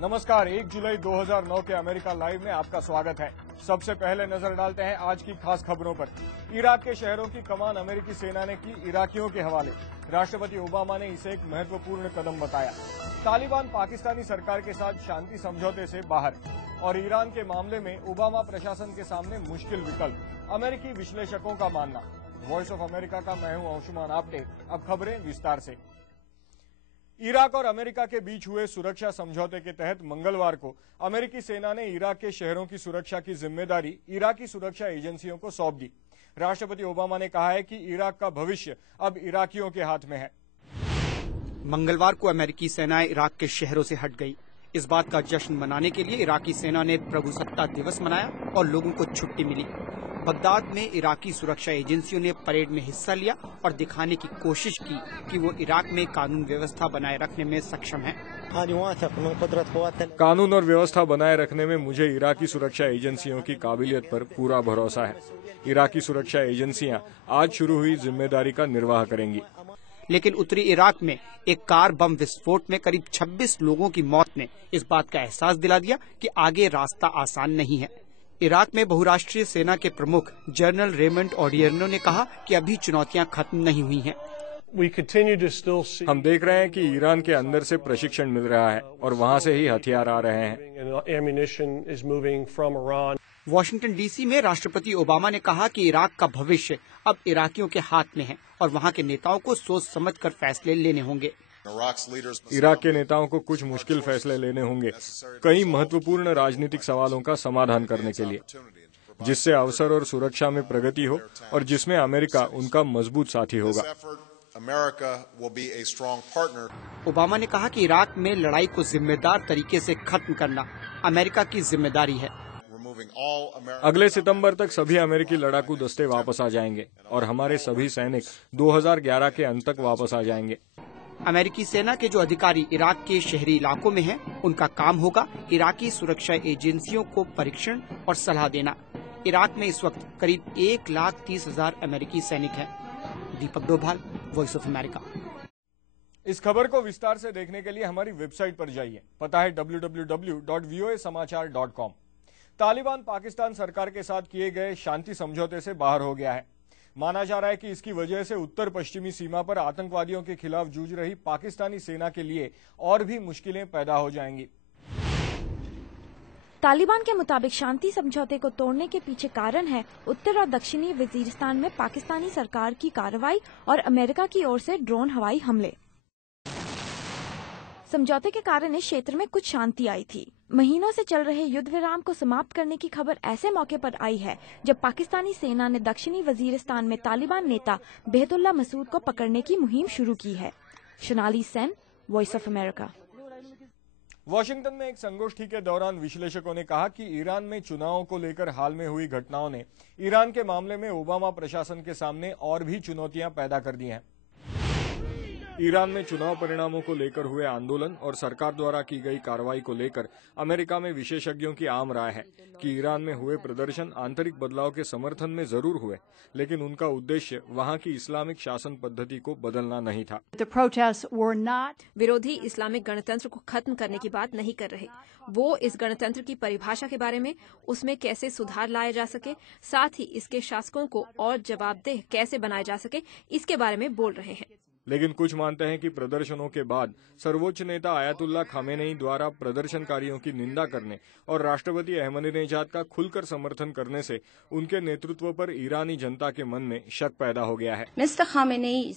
नमस्कार, 1 जुलाई 2009 के America live में आपका स्वागत है। सबसे पहले नजर डालते हैं आज की खास खबरों पर। इराक के शहरों की कमान अमेरिकी सेना ने की इराकियों के हवाले। राष्ट्रपति ओबामा ने इसे एक महत्वपूर्ण कदम बताया। तालिबान पाकिस्तानी सरकार के साथ शांति समझौते से बाहर और ईरान के मामले में ओबामा प्रशासन के सामने मुश्किल विकल्प, अमेरिकी विश्लेषकों का मानना। वॉइस ऑफ अमेरिका का मैं हूं अंशुमान आपटे। अब खबरें विस्तार से। इराक और अमेरिका के बीच हुए सुरक्षा समझौते के तहत मंगलवार को अमेरिकी सेना ने इराक के शहरों की सुरक्षा की जिम्मेदारी इराकी सुरक्षा एजेंसियों को सौंप दी। राष्ट्रपति ओबामा ने कहा है कि इराक का भविष्य अब इराकियों के हाथ में है। मंगलवार को अमेरिकी सेना इराक के शहरों से हट गई। इस बात का जश्न मनाने के लिए इराकी सेना ने प्रभुसत्ता दिवस मनाया और लोगों को छुट्टी मिली। बगदाद में इराकी सुरक्षा एजेंसियों ने परेड में हिस्सा लिया और दिखाने की कोशिश की कि वो इराक में कानून व्यवस्था बनाए रखने में सक्षम है। कानून और व्यवस्था बनाए रखने में मुझे इराकी सुरक्षा एजेंसियों की काबिलियत पर पूरा भरोसा है। इराकी सुरक्षा एजेंसियां आज शुरू हुई जिम्मेदारी का निर्वाह करेंगी। लेकिन उत्तरी इराक में एक कार बम विस्फोट में करीब 26 लोगों की मौत ने इस बात का एहसास दिला दिया कि आगे रास्ता आसान नहीं है। इराक में बहुराष्ट्रीय सेना के प्रमुख जनरल रेमंड ओडियर्नो ने कहा कि अभी चुनौतियां खत्म नहीं हुई हैं। हम देख रहे हैं कि ईरान के अंदर से प्रशिक्षण मिल रहा है और वहां से ही हथियार आ रहे हैं। वॉशिंगटन डीसी में राष्ट्रपति ओबामा ने कहा कि इराक का भविष्य अब इराकियों के हाथ में है और वहां के नेताओं को सोच समझकर फैसले लेने होंगे। इराक के नेताओं को कुछ मुश्किल फैसले लेने होंगे, कई महत्वपूर्ण राजनीतिक सवालों का समाधान करने के लिए, जिससे अवसर और सुरक्षा में प्रगति हो और जिसमें अमेरिका उनका मजबूत साथी होगा। ओबामा ने कहा कि इराक में लड़ाई को जिम्मेदार तरीके से खत्म करना अमेरिका की जिम्मेदारी है। अगले सितंबर तक सभी अमेरिकी लड़ाकू दस्ते वापस आ जाएंगे और हमारे सभी सैनिक 2011 के अंत तक वापस आ जाएंगे। अमेरिकी सेना के जो अधिकारी इराक के शहरी इलाकों में हैं, उनका काम होगा इराकी सुरक्षा एजेंसियों को परीक्षण और सलाह देना। इराक में इस वक्त करीब 1,30,000 अमेरिकी सैनिक हैं। दीपक डोभाल, वॉइस ऑफ अमेरिका। इस खबर को विस्तार से देखने के लिए हमारी वेबसाइट पर जाइए। पता है www.voasamachaar.com। तालिबान पाकिस्तान सरकार के साथ किए गए शांति समझौते से बाहर हो गया है। माना जा रहा है कि इसकी वजह से उत्तर पश्चिमी सीमा पर आतंकवादियों के खिलाफ जूझ रही पाकिस्तानी सेना के लिए और भी मुश्किलें पैदा हो जाएंगी। तालिबान के मुताबिक शांति समझौते को तोड़ने के पीछे कारण है उत्तर और दक्षिणी वजीरिस्तान में पाकिस्तानी सरकार की कार्रवाई और अमेरिका की ओर से ड्रोन हवाई हमले। समझौते के कारण इस क्षेत्र में कुछ शांति आई थी। महीनों से चल रहे युद्ध विराम को समाप्त करने की खबर ऐसे मौके पर आई है जब पाकिस्तानी सेना ने दक्षिणी वजीरिस्तान में तालिबान नेता बेहतुल्ला मसूद को पकड़ने की मुहिम शुरू की है। Shanali Sen, voice of America. Washington में एक संगोष्ठी के दौरान विश्लेषकों ने कहा कि ईरान में चुनावों को लेकर हाल में हुई घटनाओं ने ईरान के मामले में ओबामा प्रशासन के सामने और भी चुनौतियां पैदा कर दी हैं। ईरान में चुनाव परिणामों को लेकर हुए आंदोलन और सरकार द्वारा की गई कार्रवाई को लेकर अमेरिका में विशेषज्ञों की आम राय है कि ईरान में हुए प्रदर्शन आंतरिक बदलाव के समर्थन में जरूर हुए, लेकिन उनका उद्देश्य वहां की इस्लामिक शासन पद्धति को बदलना नहीं था। विरोधी इस्लामिक गणतंत्र को खत्म करने की बात नहीं कर रहे। वो इस गणतंत्र की परिभाषा के बारे में, उसमें कैसे सुधार लाए जा सके, साथ ही इसके शासकों को और जवाबदेह कैसे बनाया जा सके, इसके बारे में बोल रहे हैं। लेकिन कुछ मानते हैं कि प्रदर्शनों के बाद सर्वोच्च नेता आयतुल्ला खामेनेई द्वारा प्रदर्शनकारियों की निंदा करने और राष्ट्रपति अहमदीनेजाद का खुलकर समर्थन करने से उनके नेतृत्व पर ईरानी जनता के मन में शक पैदा हो गया है।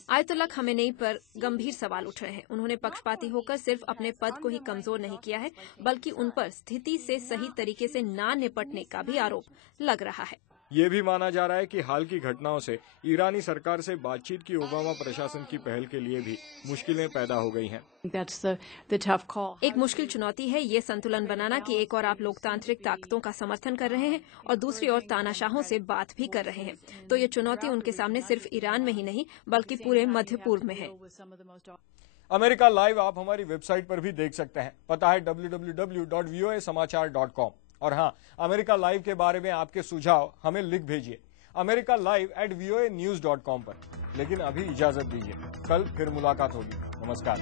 आयतुल्ला खामेनेई पर गंभीर सवाल उठ रहे हैं। उन्होंने पक्षपाती होकर सिर्फ अपने पद को ही कमजोर नहीं किया है, बल्कि उन पर स्थिति से सही तरीके से न निपटने का भी आरोप लग रहा है। ये भी माना जा रहा है कि हाल की घटनाओं से ईरानी सरकार से बातचीत की ओबामा प्रशासन की पहल के लिए भी मुश्किलें पैदा हो गई हैं। एक मुश्किल चुनौती है ये संतुलन बनाना कि एक और आप लोकतांत्रिक ताकतों का समर्थन कर रहे हैं और दूसरी ओर तानाशाहों से बात भी कर रहे हैं। तो ये चुनौती उनके सामने सिर्फ ईरान में ही नहीं बल्कि पूरे मध्य पूर्व में है। अमेरिका लाइव आप हमारी वेबसाइट पर भी देख सकते हैं। पता है www.voasamachaar.com। और हाँ, अमेरिका लाइव के बारे में आपके सुझाव हमें लिख भेजिए americalive@voanews.com पर। लेकिन अभी इजाजत दीजिए, कल फिर मुलाकात होगी। नमस्कार।